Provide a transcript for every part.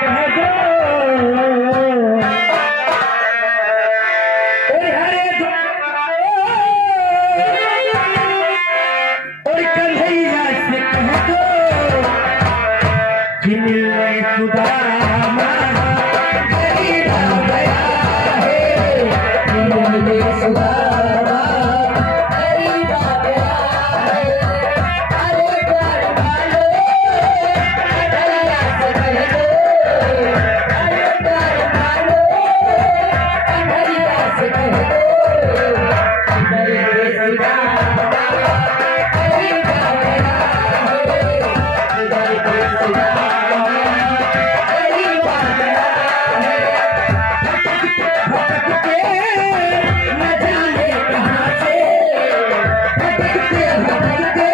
कह दो और हरे और कन्हैया से कह दो कि मिलने सुदामा गरीब आ गया है, मिलने सुदामा गरीब आ गया है। अरे प्यार वालो कन्हैया से कह दो, अरे प्यार वालो कन्हैया से कह दो, मिलने सुदामा गरीब आ गया है, मिलने सुदामा गरीब आ गया है। भटकते न जाने कहाँ से, भटकते भटकते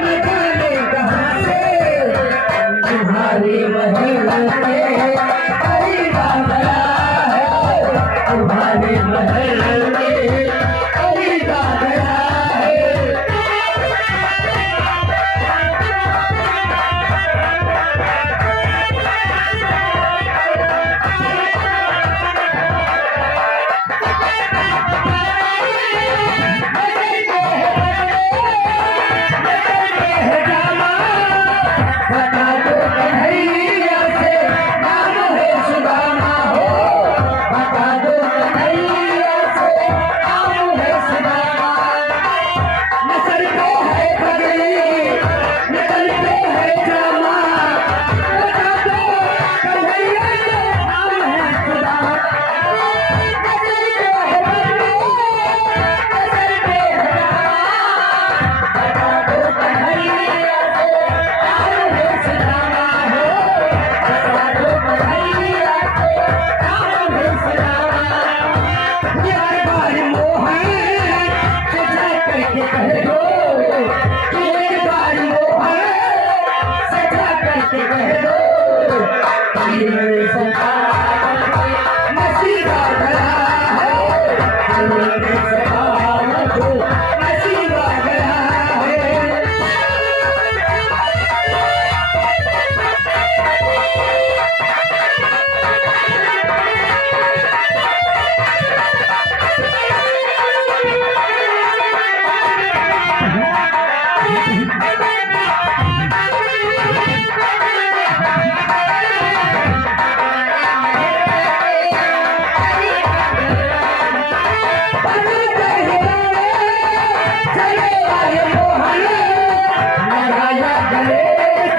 न जाने कहाँ से, तुम्हारी महल में करीब आ गया है, तुम्हारे महल में करीब आ गया है। बता दो कन्हैया से नाम है सुदामा हो, बता दो कन्हैया से नाम है सुदामा। नसर पे है पगड़ी, नसर पे है जामा, बता दो कन्हैया से नाम है सुदामा। नसर पे है पगड़ी, नसर पे है जामा, बता दो कन्हैया से नाम है सुदामा हो, बता दो कन्हैया से नाम है सुदामा। यार बार मोहन सजा करके कह दो, एक बार मोहन सजा करके कह दो, मेरे सकाम नसीबा गया है, मेरे सकाम नसीबा गया है। चले आए मोहन, लगाया गले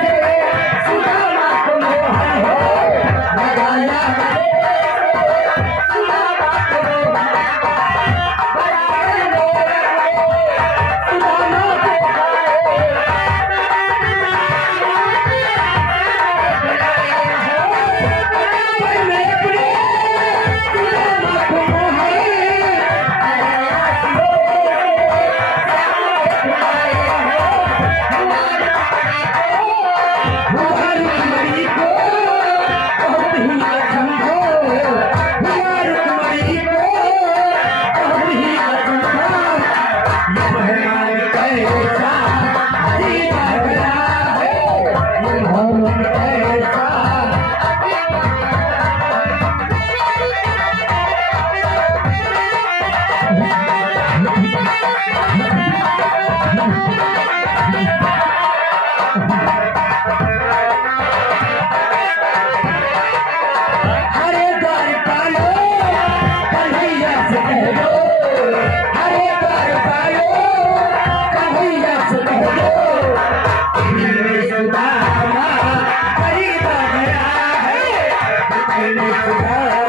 से सुदामा को मोहन हो, लगाया गले से सुदामा को मोहन, बराबर मोहन सुदामा को बराबर में अपने सुदामा को मोहन रुकमणी को बहुत ही समझो, रुकमणी को बहुत ही समझो, ये मेहमान कैसा अजीब आ गया है, ये मेहमान कैसा हरे द्वार पालो कन्हैया से कह दो, हरे द्वार पालो कन्हैया से कह दो, मिलने सुदामा गरीब आ गया है, मिलने सुदामा